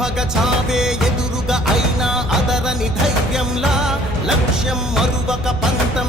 పగ చావే ఎదురుగా అయినా అదరని ధైర్యంలా లక్ష్యం మరువక పంతం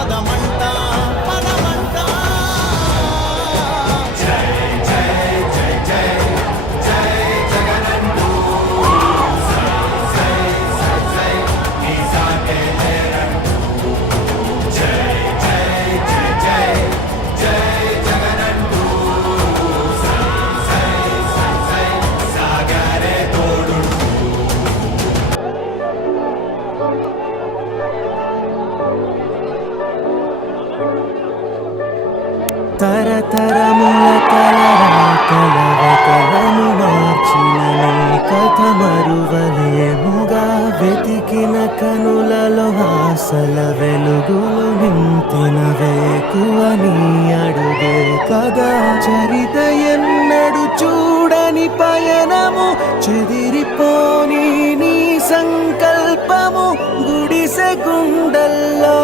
надо мать. తరతరముల కలరాకలవతలను మార్చిన నీ కథ మరువలేముగా వెతికిన కనులలో ఆశల వెలుగులు నింపిన వేకువ అడుగే కదా చరిత ఎన్నడు చూడని పయనము చెదిరిపోని నీ సంకల్పము గుడిసె గుండల్లో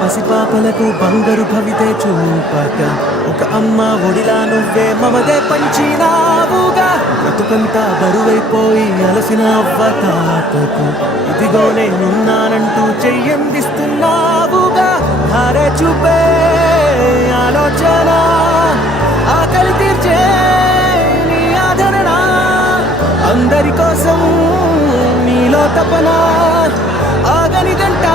పసిపాపలకు బంగారు భవితే చూపక. ఒక అమ్మ ఒడిలా నువ్వే మమదే పంచినావుగా. బ్రతుకంతా బరువైపోయి అలసిన అవ్వ తాతకు. ఇదిగో నేనున్నానంటూ చెయ్యందిస్తున్నావుగా. హారే చూపే ఆలోచన ఆకలి తీర్చే నీ ఆదరణ. అందరి కోసం నీలో తపన ఆగనిదంట